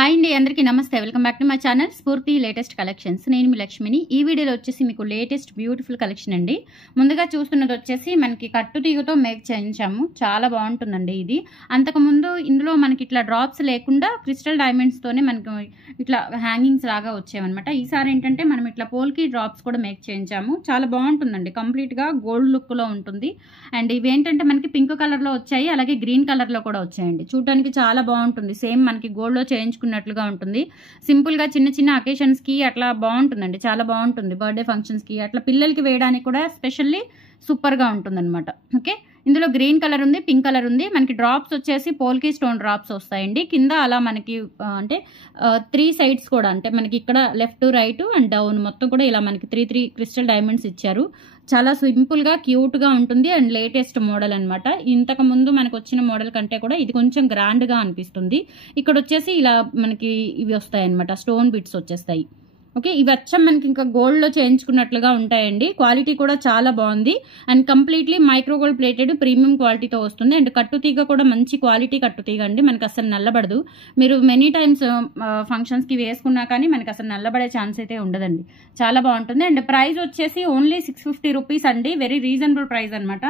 Hi అండి, అందరికీ నమస్తే. Welcome back to my channel స్ఫూర్తి లేటెస్ట్ కలెక్షన్స్. నేను మీ లక్ష్మిని. ఈ వీడియోలో వచ్చేసి మీకు లేటెస్ట్ బ్యూటిఫుల్ కలెక్షన్ అండి. ముందుగా చూస్తున్నది వచ్చేసి మనకి కట్టు తీగతో మేక్ చేయించాము. చాలా బాగుంటుందండి ఇది. అంతకుముందు ఇందులో మనకి ఇట్లా డ్రాప్స్ లేకుండా క్రిస్టల్ డైమండ్స్తోనే మనకి ఇట్లా హ్యాంగింగ్స్ లాగా వచ్చాయన్నమాట. ఈసారి ఏంటంటే మనం ఇట్లా పోల్కి డ్రాప్స్ కూడా మేక్ చేయించాము. చాలా బాగుంటుందండి. కంప్లీట్గా గోల్డ్ లుక్లో ఉంటుంది. అండ్ ఇవి ఏంటంటే మనకి పింక్ కలర్లో వచ్చాయి, అలాగే గ్రీన్ కలర్లో కూడా వచ్చాయండి. చూడడానికి చాలా బాగుంటుంది. సేమ్ మనకి గోల్డ్లో చేయించుకున్నట్లుగా ఉంటుంది. సింపుల్ గా చిన్న చిన్న అకేషన్స్ కి అట్లా బాగుంటుందండి. చాలా బాగుంటుంది. బర్త్డే ఫంక్షన్స్ కి అట్లా పిల్లలకి వేయడానికి కూడా స్పెషల్లీ సూపర్ గా ఉంటుంది అనమాట. ఓకే, ఇందులో గ్రీన్ కలర్ ఉంది, పింక్ కలర్ ఉంది. మనకి డ్రాప్స్ వచ్చేసి పోల్కి స్టోన్ డ్రాప్స్ వస్తాయండి. కింద అలా మనకి అంటే 3 సైడ్స్ కూడా, అంటే మనకి ఇక్కడ లెఫ్ట్ రైట్ అండ్ డౌన్ మొత్తం కూడా ఇలా మనకి 3 క్రిస్టల్ డైమండ్స్ ఇచ్చారు. చాలా సింపుల్ గా క్యూట్ గా ఉంటుంది అండ్ లేటెస్ట్ మోడల్ అనమాట. ఇంతకు ముందు మనకు వచ్చిన మోడల్ కంటే కూడా ఇది కొంచెం గ్రాండ్ గా అనిపిస్తుంది. ఇక్కడ వచ్చేసి ఇలా మనకి ఇవి వస్తాయి అనమాట, స్టోన్ బిట్స్ వచ్చేస్తాయి. ఓకే, ఇవి వచ్చాం మనకి ఇంకా గోల్డ్ లో చేయించుకున్నట్లుగా ఉంటాయండి. క్వాలిటీ కూడా చాలా బాగుంది and completely micro gold plated premium క్వాలిటీతో వస్తుంది. అండ్ కట్టుతీగ కూడా మంచి క్వాలిటీ కట్టుతీగ అండి. మనకి అసలు నల్లబడదు. మీరు మెనీ టైమ్స్ ఫంక్షన్స్ కి వేసుకున్నా కానీ మనకి అసలు నల్లబడే ఛాన్స్ అయితే ఉండదండి. చాలా బాగుంటుంది. అండ్ ప్రైస్ వచ్చేసి ఓన్లీ 650 రూపీస్ అండి. వెరీ రీజనబుల్ ప్రైస్ అనమాట.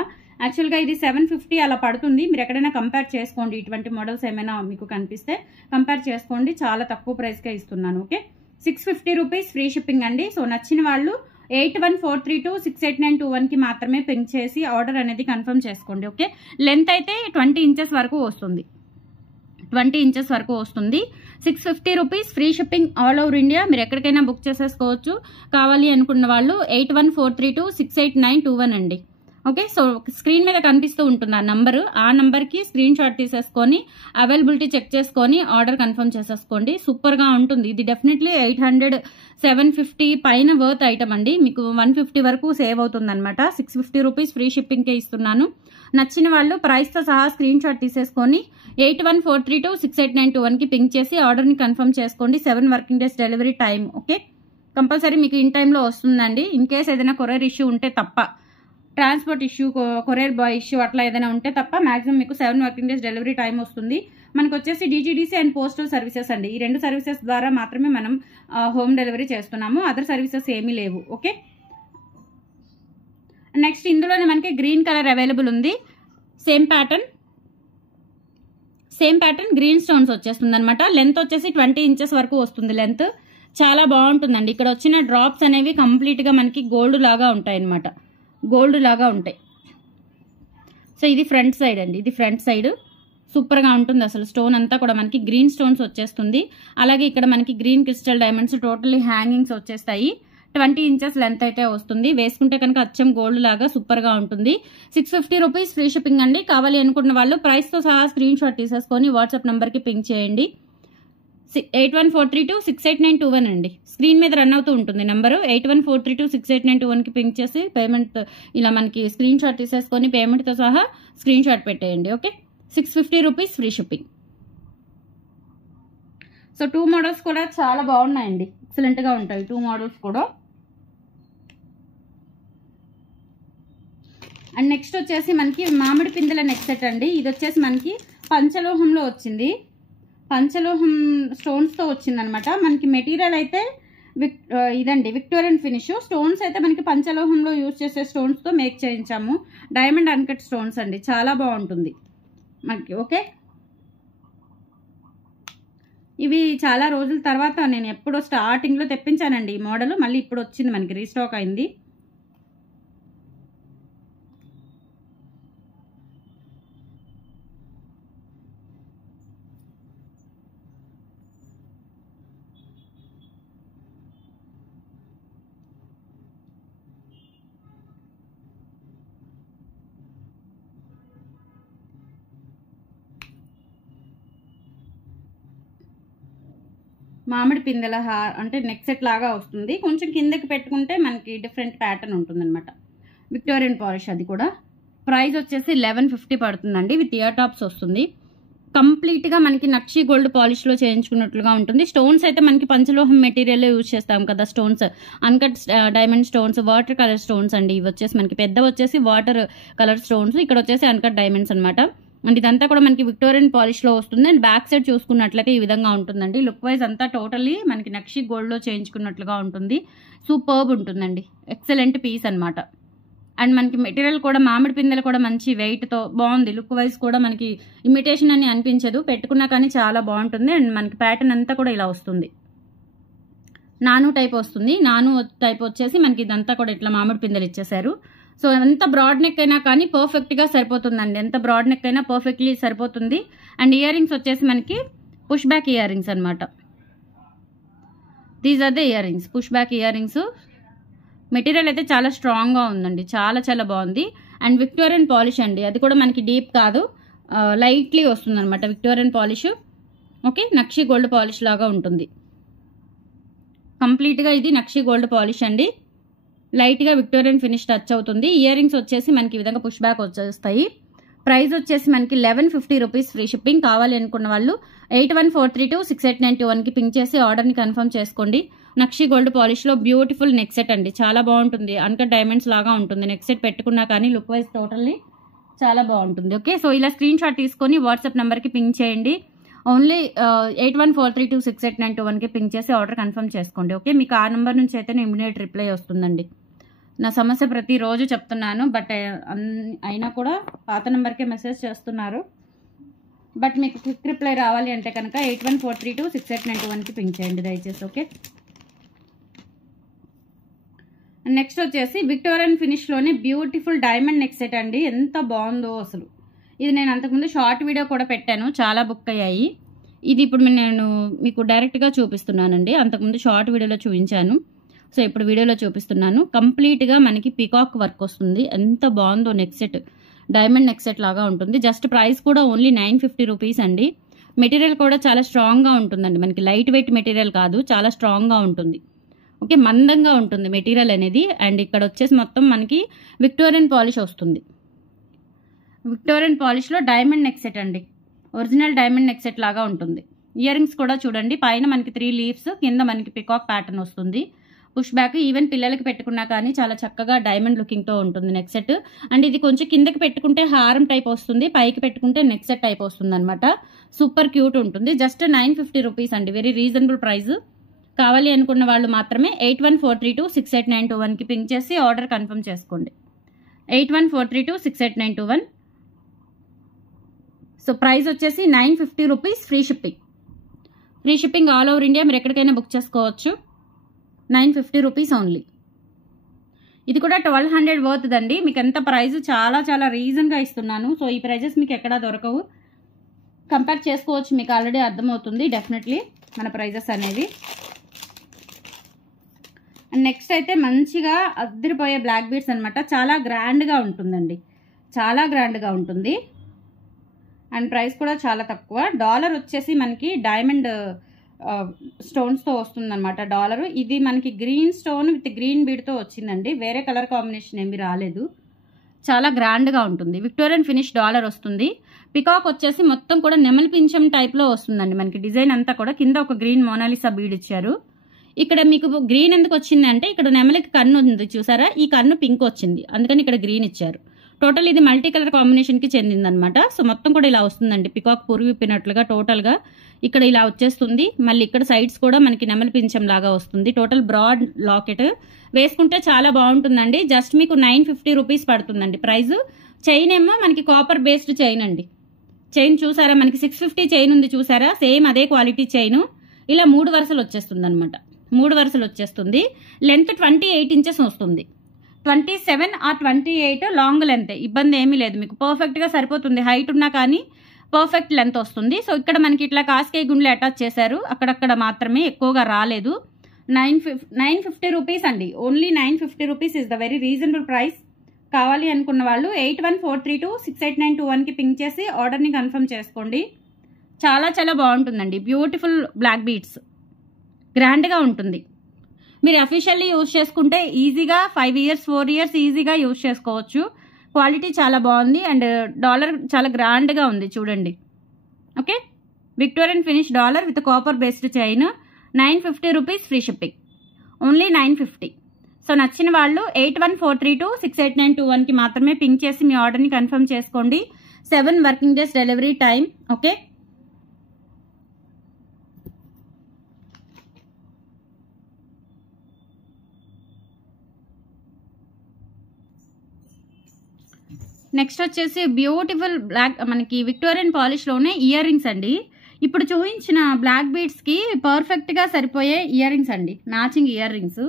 యాక్చువల్గా ఇది 750 అలా పడుతుంది. మీరు ఎక్కడైనా కంపేర్ చేసుకోండి. ఇటువంటి మోడల్స్ ఏమైనా మీకు కనిపిస్తే కంపేర్ చేసుకోండి. చాలా తక్కువ ప్రైస్కే ఇస్తున్నాను. ఓకే, 650 రూపీస్ ఫ్రీ షిప్పింగ్ అండి. సో నచ్చిన వాళ్ళు 8143268921కి మాత్రమే పింక్ చేసి ఆర్డర్ అనేది కన్ఫర్మ్ చేసుకోండి. ఓకే, లెంత్ అయితే 20 ఇంచెస్ వరకు వస్తుంది. 20 ఇంచెస్ వరకు వస్తుంది. 650 rupees free shipping all over India. మీరు ఎక్కడికైనా బుక్ చేసేసుకోవచ్చు. కావాలి అనుకున్న వాళ్ళు 8143268921 అండి. ఓకే, సో స్క్రీన్ మీద కనిపిస్తూ ఉంటుంది ఆ నంబరు. ఆ నంబర్కి స్క్రీన్ షాట్ తీసేసుకొని అవైలబిలిటీ చెక్ చేసుకొని ఆర్డర్ కన్ఫర్మ్ చేసేసుకోండి. సూపర్గా ఉంటుంది. ఇది డెఫినెట్లీ 800, 750 పైన వర్త్ ఐటమ్ అండి. మీకు 150 వరకు సేవ్ అవుతుంది అనమాట. 650 రూపీస్ ఫ్రీ షిప్పింగ్కే ఇస్తున్నాను. నచ్చిన వాళ్ళు ప్రైస్తో సహా స్క్రీన్ షాట్ తీసేసుకొని 8143268921కి పింక్ చేసి ఆర్డర్ని కన్ఫర్మ్ చేసుకోండి. 7 working days delivery time. Okay, compulsory మీకు ఇన్ టైంలో వస్తుందండి. ఇన్ కేస్ ఏదైనా కొరియర్ ఇష్యూ ఉంటే తప్ప, transport issue, courier boy issue అట్లా ఏదైనా ఉంటే తప్ప మాక్సిమం మీకు 7 వర్కింగ్ డేస్ డెలివరీ టైం వస్తుంది. మనకు వచ్చేసి DTDC అండ్ పోస్టల్ సర్వీసెస్ అండి. ఈ 2 సర్వీసెస్ ద్వారా మాత్రమే మనం హోమ్ డెలివరీ చేస్తున్నాము. అదర్ సర్వీసెస్ ఏమీ లేవు. ఓకే, నెక్స్ట్ ఇందులోనే మనకి గ్రీన్ కలర్ అవైలబుల్ ఉంది. సేమ్ ప్యాటర్న్ గ్రీన్ స్టోన్స్ వచ్చేస్తుంది అనమాట. లెంత్ వచ్చేసి 20 ఇంచెస్ వరకు వస్తుంది లెంత్. చాలా బాగుంటుందండి. ఇక్కడ వచ్చిన డ్రాప్స్ అనేవి కంప్లీట్గా మనకి గోల్డ్ లాగా ఉంటాయి అనమాట. గోల్డ్ లాగా ఉంటాయి. సో ఇది ఫ్రంట్ సైడ్ అండి. ఇది ఫ్రంట్ సైడ్ సూపర్గా ఉంటుంది. అసలు స్టోన్ అంతా కూడా మనకి గ్రీన్ స్టోన్స్ వచ్చేస్తుంది. అలాగే ఇక్కడ మనకి green crystal diamonds totally hangings వచ్చేస్తాయి. 20 ఇంచెస్ లెంత్ అయితే వస్తుంది. వేసుకుంటే కనుక అచ్చం గోల్డ్ లాగా సూపర్గా ఉంటుంది. 650 రూపీస్ ఫ్రీ షిప్పింగ్ అండి. కావాలి అనుకున్న వాళ్ళు ప్రైస్తో సహా స్క్రీన్ షాట్ తీసేసుకొని వాట్సాప్ నెంబర్కి పింక్ చేయండి. 8143268921 అండి. స్క్రీన్ మీద రన్ అవుతూ ఉంటుంది నెంబరు. 8143268921కి పింక్ చేసి పేమెంట్ ఇలా మనకి స్క్రీన్ షాట్ తీసేసుకొని పేమెంట్తో సహా స్క్రీన్ షాట్ పెట్టేయండి. Okay, 650 rupees free shipping. So 2 models కూడా చాలా బాగున్నాయండి. ఎక్సలెంట్గా ఉంటాయి 2 మోడల్స్ కూడా. అండ్ నెక్స్ట్ వచ్చేసి మనకి మామిడి పిందెల నెక్ సెట్ అండి. ఇది వచ్చేసి మనకి పంచలోహంలో వచ్చింది. పంచలోహం స్టోన్స్తో వచ్చిందనమాట. మనకి మెటీరియల్ అయితే ఇదండి విక్టోరియన్ ఫినిష్. స్టోన్స్ అయితే మనకి పంచలోహంలో యూజ్ చేసే స్టోన్స్తో మేక్ చేయించాము. డైమండ్ అన్కట్ స్టోన్స్ అండి. చాలా బాగుంటుంది మనకి. ఓకే, ఇవి చాలా రోజుల తర్వాత నేను ఎప్పుడో స్టార్టింగ్లో తెప్పించానండి ఈ మోడల్. మళ్ళీ ఇప్పుడు వచ్చింది మనకి, రీస్టాక్ అయింది. మామిడి పిందెల అంటే నెక్ సెట్ లాగా వస్తుంది. కొంచెం కిందకి పెట్టుకుంటే మనకి డిఫరెంట్ ప్యాటర్న్ ఉంటుంది అనమాట. Victorian polish. అది కూడా ప్రైస్ వచ్చేసి 1150 పడుతుందండి. విత్ ఇయర్ టాప్స్ వస్తుంది. కంప్లీట్గా మనకి నక్షి గోల్డ్ పాలిష్లో చేయించుకున్నట్లుగా ఉంటుంది. స్టోన్స్ అయితే మనకి పంచలోహం మెటీరియల్ యూజ్ చేస్తాం కదా. Stones uncut diamond stones, water colour stones అండి. ఇవి వచ్చేసి మనకి పెద్ద వచ్చేసి వాటర్ కలర్ స్టోన్స్, ఇక్కడ వచ్చేసి అన్కట్ డైమండ్స్ అనమాట. అండ్ ఇదంతా కూడా మనకి విక్టోరియన్ పాలిష్లో వస్తుంది. అండ్ బ్యాక్ సైడ్ చూసుకున్నట్లయితే ఈ విధంగా ఉంటుందండి. లుక్ వైజ్ అంతా టోటల్లీ మనకి నక్షి గోల్డ్లో చేయించుకున్నట్లుగా ఉంటుంది. సూపర్బ్ ఉంటుందండి, ఎక్సలెంట్ పీస్ అనమాట. అండ్ మనకి మెటీరియల్ కూడా మామిడి పిందెలు కూడా మంచి వెయిట్తో బాగుంది. లుక్ వైజ్ కూడా మనకి ఇమిటేషన్ అని అనిపించదు, పెట్టుకున్నా కానీ చాలా బాగుంటుంది. అండ్ మనకి ప్యాటర్న్ అంతా కూడా ఇలా వస్తుంది, నాను టైప్ వస్తుంది. నాను టైప్ వచ్చేసి మనకి ఇదంతా కూడా ఇట్లా మామిడి పిందెలు ఇచ్చేసారు. సో ఎంత బ్రాడ్ నెక్ అయినా కానీ పర్ఫెక్ట్గా సరిపోతుందండి, ఎంత బ్రాడ్ నెక్ అయినా పర్ఫెక్ట్లీ సరిపోతుంది. అండ్ ఇయర్ రింగ్స్ వచ్చేసి మనకి పుష్ బ్యాక్ ఇయర్ రింగ్స్ అనమాట. These are the earrings, push back earrings. Material అయితే చాలా స్ట్రాంగ్గా ఉందండి, చాలా చాలా బాగుంది. అండ్ విక్టోరియన్ పాలిష్ అండి, అది కూడా మనకి డీప్ కాదు, లైట్లీ వస్తుంది అనమాట విక్టోరియన్ పాలిష్. ఓకే, నక్షి గోల్డ్ పాలిష్ లాగా ఉంటుంది కంప్లీట్గా. ఇది నక్షి గోల్డ్ పాలిష్ అండి, లైట్గా విక్టోరియన్ ఫినిష్ టచ్ అవుతుంది. ఇయర్ రింగ్స్ వచ్చేసి మనకి ఈ విధంగా పుష్ బ్యాక్ వచ్చేస్తాయి. ప్రైస్ వచ్చేసి మనకి 1150 రూపీస్ ఫ్రీ షిప్పింగ్. కావాలి అనుకున్న వాళ్ళు 8143268921కి పింక్ చేసి ఆర్డర్ని కన్ఫర్మ్ చేసుకోండి. నక్షి గోల్డ్ పాలిష్లో బ్యూటిఫుల్ నెక్ సెట్ అండి, చాలా బాగుంటుంది. అన్కట్ డైమండ్స్ లాగా ఉంటుంది. నెక్ సెట్ పెట్టుకున్నా కానీ లుక్ వైజ్ టోటల్లీ చాలా బాగుంటుంది. ఓకే, సో ఇలా స్క్రీన్ షాట్ తీసుకొని వాట్సాప్ నెంబర్కి పింక్ చేయండి. ఓన్లీ 8143268921కి పింక్ చేసి ఆర్డర్ కన్ఫర్మ్ చేసుకోండి. ఓకే, మీకు ఆ నెంబర్ నుంచి అయితేనే ఇమీడియట్ రిప్లై వస్తుందండి. నా సమస్య ప్రతిరోజు చెప్తున్నాను, బట్ అయినా కూడా పాత నెంబర్కే మెసేజ్ చేస్తున్నారు. బట్ మీకు క్విక్ రిప్లై రావాలి అంటే కనుక 8143268921కి పింక్ చేయండి దయచేసి. ఓకే, నెక్స్ట్ వచ్చేసి విక్టోరియన్ ఫినిష్లోనే బ్యూటిఫుల్ డైమండ్ నెక్ సెట్ అండి, ఎంత బాగుందో అసలు. ఇది నేను అంతకుముందు షార్ట్ వీడియో కూడా పెట్టాను, చాలా బుక్ అయ్యాయి. ఇది ఇప్పుడు నేను మీకు డైరెక్ట్గా చూపిస్తున్నానండి, అంతకుముందు షార్ట్ వీడియోలో చూపించాను. సో ఇప్పుడు వీడియోలో చూపిస్తున్నాను. కంప్లీట్గా మనకి పీకాక్ వర్క్ వస్తుంది, ఎంత బాగుందో neck set. Diamond neck set లాగా ఉంటుంది. జస్ట్ ప్రైస్ కూడా ఓన్లీ 950 రూపీస్ అండి. మెటీరియల్ కూడా చాలా స్ట్రాంగ్గా ఉంటుందండి, మనకి లైట్ వెయిట్ మెటీరియల్ కాదు, చాలా స్ట్రాంగ్గా ఉంటుంది. ఓకే, మందంగా ఉంటుంది మెటీరియల్ అనేది. అండ్ ఇక్కడ వచ్చేసి మొత్తం మనకి విక్టోరియన్ పాలిష్ వస్తుంది. విక్టోరియన్ పాలిష్లో డైమండ్ నెక్ సెట్ అండి, ఒరిజినల్ డైమండ్ నెక్ సెట్ లాగా ఉంటుంది. ఇయర్ రింగ్స్ కూడా చూడండి, పైన మనకి 3 లీవ్స్, కింద మనకి పికాక్ ప్యాటర్న్ వస్తుంది. పుష్ బ్యాక్ ఈవెన్ పిల్లలకి పెట్టుకున్నా కానీ చాలా చక్కగా డైమండ్ లుకింగ్తో ఉంటుంది నెక్ సెట్. అండ్ ఇది కొంచెం కిందకి పెట్టుకుంటే హారం టైప్ వస్తుంది, పైకి పెట్టుకుంటే నెక్ సెట్ టైప్ వస్తుంది అనమాట. సూపర్ క్యూట్ ఉంటుంది. జస్ట్ 950 రూపీస్ అండి, వెరీ రీజనబుల్ ప్రైస్. కావాలి అనుకున్న వాళ్ళు మాత్రమే 8143268921కి పింక్ చేసి ఆర్డర్ కన్ఫర్మ్ చేసుకోండి. 8143268921. సో ప్రైస్ వచ్చేసి 950 rupees free shipping. Free shipping all over India, మీరు ఎక్కడికైనా బుక్ చేసుకోవచ్చు. 950 రూపీస్ ఓన్లీ. ఇది కూడా 1200 వర్త్ అండి. మీకు ఎంత ప్రైస్ చాలా చాలా రీజన్గా ఇస్తున్నాను. సో ఈ ప్రైజెస్ మీకు ఎక్కడా దొరకవు, కంపేర్ చేసుకోవచ్చు, మీకు ఆల్రెడీ అర్థమవుతుంది డెఫినెట్లీ మన ప్రైజెస్ అనేవి. అండ్ నెక్స్ట్ అయితే మంచిగా అద్దరిపోయే బ్లాక్ బీడ్స్ అనమాట, చాలా గ్రాండ్గా ఉంటుందండి, చాలా గ్రాండ్గా ఉంటుంది. అండ్ ప్రైస్ కూడా చాలా తక్కువ. డాలర్ వచ్చేసి మనకి డైమండ్ స్టోన్స్తో వస్తుందన్నమాట డాలరు. ఇది మనకి గ్రీన్ స్టోన్ విత్ గ్రీన్ బీడ్తో వచ్చిందండి, వేరే కలర్ కాంబినేషన్ ఏమి రాలేదు. చాలా గ్రాండ్గా ఉంటుంది. విక్టోరియన్ ఫినిష్ డాలర్ వస్తుంది. పికాక్ వచ్చేసి మొత్తం కూడా నెమలి పింఛం టైప్లో వస్తుందండి మనకి. డిజైన్ అంతా కూడా కింద ఒక గ్రీన్ మోనాలిసా బీడ్ ఇచ్చారు. ఇక్కడ మీకు గ్రీన్ ఎందుకు వచ్చిందంటే ఇక్కడ నెమలికి కన్ను ఉంది చూసారా, ఈ కన్ను పింక్ వచ్చింది, అందుకని ఇక్కడ గ్రీన్ ఇచ్చారు. టోటల్ ఇది మల్టీ కలర్ కాంబినేషన్కి చెందిందనమాట. సో మొత్తం కూడా ఇలా వస్తుందండి, పికాక్ పురుగు విప్పినట్లుగా టోటల్గా ఇక్కడ ఇలా వచ్చేస్తుంది. మళ్ళీ ఇక్కడ సైడ్స్ కూడా మనకి నెమలి పింఛం లాగా వస్తుంది. టోటల్ బ్రాడ్ లాకెట్ వేసుకుంటే చాలా బాగుంటుందండి. జస్ట్ మీకు 950 రూపీస్ పడుతుందండి ప్రైస్. చైన్ ఏమో మనకి కాపర్ బేస్డ్ చైన్ అండి. చైన్ చూసారా, మనకి 650 చైన్ ఉంది చూసారా, సేమ్ అదే క్వాలిటీ చైన్. ఇలా 3 వరుసలు వచ్చేస్తుంది అనమాట, 3 వరుసలు వచ్చేస్తుంది. లెంత్ 28 ఇంచెస్ వస్తుంది. 27 or 28 లాంగ్ లెంత్, ఇబ్బంది ఏమీ లేదు, మీకు పర్ఫెక్ట్గా సరిపోతుంది. హైట్ ఉన్నా కానీ పర్ఫెక్ట్ లెంత్ వస్తుంది. సో ఇక్కడ మనకి ఇట్లా కాస్కే గుండ్లు అటాచ్ చేశారు, అక్కడక్కడ మాత్రమే, ఎక్కువగా రాలేదు. 950 రూపీస్ అండి, only 950 rupees is the very reasonable price. కావాలి అనుకున్న వాళ్ళు 8143268921కి పింక్ చేసి ఆర్డర్ని కన్ఫర్మ్ చేసుకోండి. చాలా చాలా బాగుంటుందండి, బ్యూటిఫుల్ బ్లాక్ బీడ్స్, గ్రాండ్గా ఉంటుంది. మీరు అఫీషియల్లీ యూజ్ చేసుకుంటే ఈజీగా 5 years 4 years ఈజీగా యూజ్ చేసుకోవచ్చు. క్వాలిటీ చాలా బాగుంది. అండ్ డాలర్ చాలా గ్రాండ్గా ఉంది చూడండి. Okay, Victorian finish dollar with copper based chain, 950 rupees free shipping, only 950. So నచ్చిన వాళ్ళు 8143268921కి మాత్రమే పింక్ చేసి మీ ఆర్డర్ని కన్ఫర్మ్ చేసుకోండి. 7 working days delivery time. Okay, next వచ్చేసి బ్యూటిఫుల్ బ్లాక్ మనకి విక్టోరియన్ పాలిష్లోనే ఇయర్ రింగ్స్ అండి. ఇప్పుడు చూపించిన బ్లాక్ బీడ్స్కి పర్ఫెక్ట్గా సరిపోయే ఇయర్ రింగ్స్ అండి, మ్యాచింగ్ ఇయర్ రింగ్స్.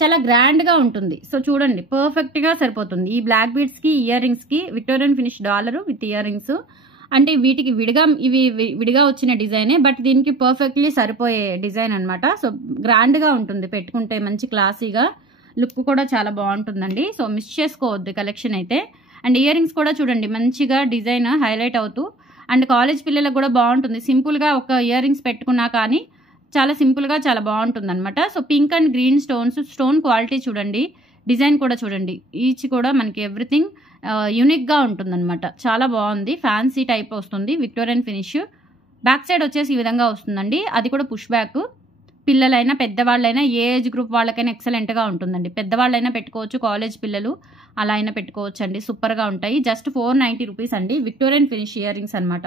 చాలా గ్రాండ్గా ఉంటుంది. సో చూడండి, పర్ఫెక్ట్గా సరిపోతుంది ఈ బ్లాక్ బీడ్స్కి ఇయర్ రింగ్స్కి. Victorian finish dollar with earrings అంటే వీటికి ఇవి విడిగా వచ్చిన డిజైనే, బట్ దీనికి పర్ఫెక్ట్లీ సరిపోయే డిజైన్ అనమాట. సో గ్రాండ్గా ఉంటుంది, పెట్టుకుంటే మంచి క్లాసీగా, లుక్ కూడా చాలా బాగుంటుందండి. సో మిస్ చేసుకోవద్దు కలెక్షన్ అయితే. అండ్ ఇయర్ రింగ్స్ కూడా చూడండి, మంచిగా డిజైన్ హైలైట్ అవుతూ, అండ్ కాలేజ్ పిల్లలకు కూడా బాగుంటుంది. సింపుల్గా ఒక ఇయర్ రింగ్స్ పెట్టుకున్నా కానీ చాలా సింపుల్గా చాలా బాగుంటుంది అనమాట. So pink and green stones, stone quality చూడండి, డిజైన్ కూడా చూడండి, ఈచ్ కూడా మనకి ఎవ్రీథింగ్ యూనిక్గా ఉంటుందన్నమాట. చాలా బాగుంది, ఫ్యాన్సీ టైప్ వస్తుంది, విక్టోరియన్ ఫినిష్. బ్యాక్ సైడ్ వచ్చేసి ఈ విధంగా వస్తుందండి, అది కూడా పుష్ బ్యాక్. పిల్లలైనా పెద్దవాళ్ళైనా ఏ ఏజ్ గ్రూప్ వాళ్ళకైనా ఎక్సలెంట్గా ఉంటుందండి. పెద్దవాళ్ళైనా పెట్టుకోవచ్చు, కాలేజ్ పిల్లలు అలా అయినా పెట్టుకోవచ్చు అండి, సూపర్గా ఉంటాయి. జస్ట్ 490 రూపీస్ అండి, విక్టోరియన్ ఫినిష్ ఇయర్ రింగ్స్ అనమాట.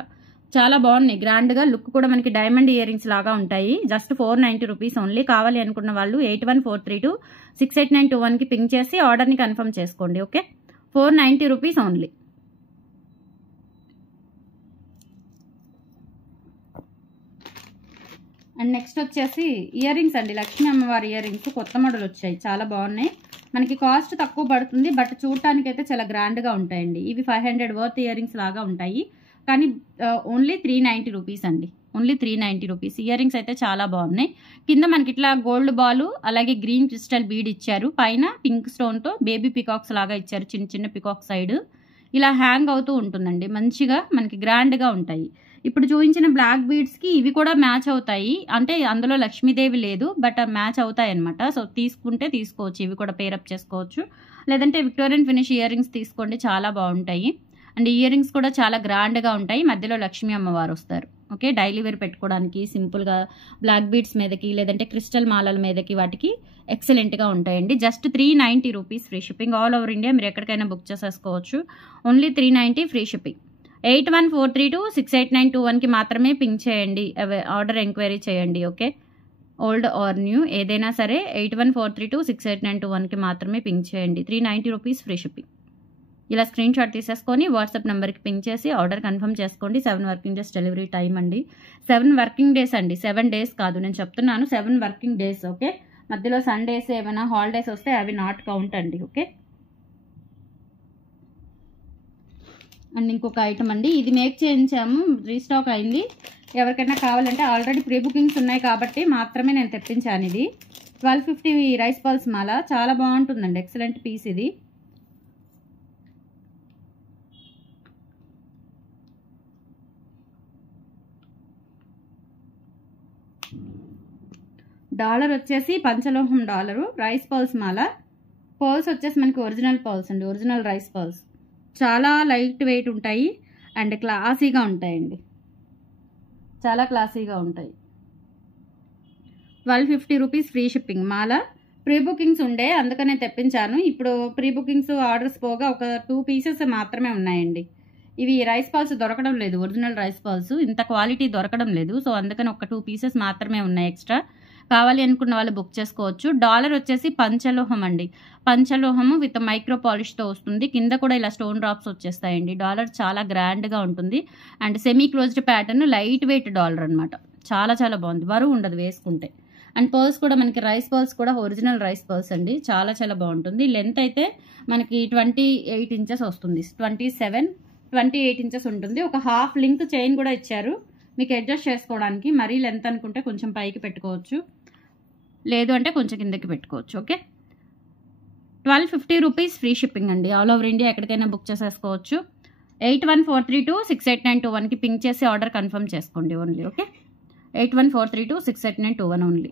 చాలా బాగున్నాయి, గ్రాండ్గా, లుక్ కూడా మనకి డైమండ్ ఇయర్ రింగ్స్ లాగా ఉంటాయి. Just 490 rupees only. కావాలి అనుకున్న వాళ్ళు 8143268921కి పింక్ చేసి ఆర్డర్ని కన్ఫర్మ్ చేసుకోండి. Okay, 490 rupees only. And next వచ్చేసి ఇయర్ రింగ్స్ అండి, లక్ష్మీ అమ్మవారి ఇయర్ రింగ్స్ కొత్త మోడల్ వచ్చాయి, చాలా బాగున్నాయి. మనకి కాస్ట్ తక్కువ పడుతుంది, బట్ చూడటానికి అయితే చాలా గ్రాండ్గా ఉంటాయండి. ఇవి 500 వర్త్ ఇయర్ రింగ్స్ లాగా ఉంటాయి, కానీ ఓన్లీ 390 రూపీస్ అండి, ఓన్లీ 390 రూపీస్. ఇయర్ రింగ్స్ అయితే చాలా బాగున్నాయి. కింద మనకి ఇట్లా గోల్డ్ బాల్, అలాగే గ్రీన్ క్రిస్టల్ బీడ్ ఇచ్చారు, పైన పింక్ స్టోన్తో బేబీ పికాక్స్ లాగా ఇచ్చారు, చిన్న చిన్న పికాక్ సైడ్ ఇలా హ్యాంగ్ అవుతూ ఉంటుందండి, మంచిగా మనకి గ్రాండ్గా ఉంటాయి. ఇప్పుడు చూపించిన బ్లాక్ బీడ్స్కి ఇవి కూడా మ్యాచ్ అవుతాయి, అంటే అందులో లక్ష్మీదేవి లేదు, బట్ మ్యాచ్ అవుతాయి అనమాట. సో తీసుకుంటే తీసుకోవచ్చు, ఇవి కూడా పేరప్ చేసుకోవచ్చు. లేదంటే విక్టోరియన్ ఫినిష్ ఇయర్ రింగ్స్ తీసుకోండి, చాలా బాగుంటాయి. అండ్ ఇయర్ రింగ్స్ కూడా చాలా గ్రాండ్గా ఉంటాయి, మధ్యలో లక్ష్మీ అమ్మవారు వస్తారు. ఓకే, డైలీ వేర్ పెట్టుకోవడానికి సింపుల్గా బ్లాక్ బీడ్స్ మీదకి, లేదంటే క్రిస్టల్ మాలల మీదకి, వాటికి ఎక్సలెంట్గా ఉంటాయండి. Just 390 rupees free shipping, all over India మీరు ఎక్కడికైనా బుక్ చేసేసుకోవచ్చు. Only 390 free shipping. 8143268921కి మాత్రమే పింక్ చేయండి, ఆర్డర్ ఎంక్వైరీ చేయండి. ఓకే, ఓల్డ్ ఆర్ న్యూ ఏదైనా సరే 8143268921కి మాత్రమే పింక్ చేయండి. 390 రూపీస్ ఫ్రీ షిప్పింగ్. ఇలా స్క్రీన్ షాట్ తీసేసుకొని వాట్సాప్ నెంబర్కి పింక్ చేసి ఆర్డర్ కన్ఫర్మ్ చేసుకోండి. 7 వర్కింగ్ డేస్ డెలివరీ టైం అండి. 7 వర్కింగ్ డేస్ అండి, 7 డేస్ కాదు, నేను చెప్తున్నాను 7 వర్కింగ్ డేస్. ఓకే, మధ్యలో సండేస్ ఏమైనా హాలిడేస్ వస్తే అవి నాట్ కౌంట్ అండి. ఓకే, అండ్ ఇంకొక ఐటమ్ అండి, ఇది మేక్ చేయించాము, రీస్టాక్ అయింది. ఎవరికైనా కావాలంటే ఆల్రెడీ ప్రీ బుకింగ్స్ ఉన్నాయి కాబట్టి మాత్రమే నేను తెప్పించాను. ఇది 1250 రైస్ పల్స్ మాల, చాలా బాగుంటుందండి, ఎక్సలెంట్ పీస్ ఇది. డాలర్ వచ్చేసి పంచలోహం డాలరు, రైస్ పర్ల్స్ మాల. పర్ల్స్ వచ్చేసి మనకి ఒరిజినల్ పర్ల్స్ అండి, ఒరిజినల్ రైస్ పర్ల్స్. చాలా లైట్ వెయిట్ ఉంటాయి అండ్ క్లాసీగా ఉంటాయండి, చాలా క్లాసీగా ఉంటాయి. 1250 రూపీస్ ఫ్రీ షిప్పింగ్. మాల ప్రీ బుకింగ్స్ ఉండే, అందుకనే తెప్పించాను. ఇప్పుడు ప్రీ బుకింగ్స్ ఆర్డర్స్ పోగా ఒక 2 పీసెస్ మాత్రమే ఉన్నాయండి. ఇవి రైస్ పర్ల్స్ దొరకడం లేదు, ఒరిజినల్ రైస్ పర్ల్స్ ఇంత క్వాలిటీ దొరకడం లేదు. సో అందుకని ఒక 2 పీసెస్ మాత్రమే ఉన్నాయి ఎక్స్ట్రా. కావాలి అనుకున్న వాళ్ళు బుక్ చేసుకోవచ్చు. డాలర్ వచ్చేసి పంచలోహం అండి, పంచలోహము విత్ మైక్రో పాలిష్తో వస్తుంది. కింద కూడా ఇలా స్టోన్ డ్రాప్స్ వచ్చేస్తాయండి. డాలర్ చాలా గ్రాండ్గా ఉంటుంది and semi closed pattern, light weight dollar అనమాట. చాలా చాలా బాగుంది, బరువు ఉండదు వేసుకుంటే. అండ్ పర్ల్స్ కూడా మనకి రైస్ పర్ల్స్ కూడా ఒరిజినల్ రైస్ పర్ల్స్ అండి, చాలా చాలా బాగుంటుంది. లెంత్ అయితే మనకి 28 ఇంచెస్ వస్తుంది, 28 ఇంచెస్ ఉంటుంది. ఒక హాఫ్ లింక్ చైన్ కూడా ఇచ్చారు మీకు అడ్జస్ట్ చేసుకోవడానికి. మరీ లెంత్ అనుకుంటే కొంచెం పైకి పెట్టుకోవచ్చు, లేదు అంటే కొంచెం కిందకి పెట్టుకోవచ్చు. ఓకే, 1250 రూపీస్ ఫ్రీ షిప్పింగ్ అండి, ఆల్ ఓవర్ ఇండియా ఎక్కడికైనా బుక్ చేసేసుకోవచ్చు. 8143268921కి పింక్ చేసి ఆర్డర్ కన్ఫర్మ్ చేసుకోండి ఓన్లీ. Okay, 8143268921 only.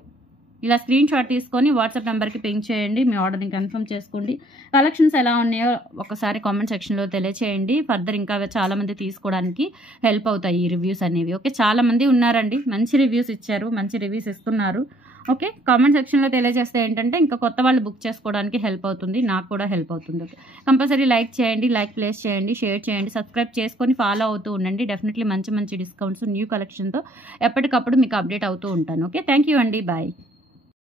ఇలా స్క్రీన్ షాట్ తీసుకొని వాట్సాప్ నెంబర్కి పింక్ చేయండి, మీ ఆర్డర్ని కన్ఫర్మ్ చేసుకోండి. కలెక్షన్స్ ఎలా ఉన్నాయో ఒకసారి కామెంట్ సెక్షన్లో తెలియచేయండి. ఫర్దర్ ఇంకా చాలామంది తీసుకోవడానికి హెల్ప్ అవుతాయి ఈ రివ్యూస్ అనేవి. ఓకే, చాలామంది ఉన్నారండి, మంచి రివ్యూస్ ఇచ్చారు, మంచి రివ్యూస్ ఇస్తున్నారు. ఓకే, కామెంట్ సెక్షన్లో తెలియజేస్తే ఏంటంటే ఇంకా కొత్త వాళ్ళు బుక్ చేసుకోవడానికి హెల్ప్ అవుతుంది, నాకు కూడా హెల్ప్ అవుతుంది. ఓకే, కంపల్సరీ లైక్ చేయండి, లైక్ ప్లేస్ చేయండి, షేర్ చేయండి, సబ్స్క్రైబ్ చేసుకొని ఫాలో అవుతూ ఉండండి. డెఫినెట్లీ మంచి మంచి డిస్కౌంట్స్ న్యూ కలెక్షన్తో ఎప్పటికప్పుడు మీకు అప్డేట్ అవుతూ ఉంటాను. ఓకే, థ్యాంక్ యూ అండి, బాయ్.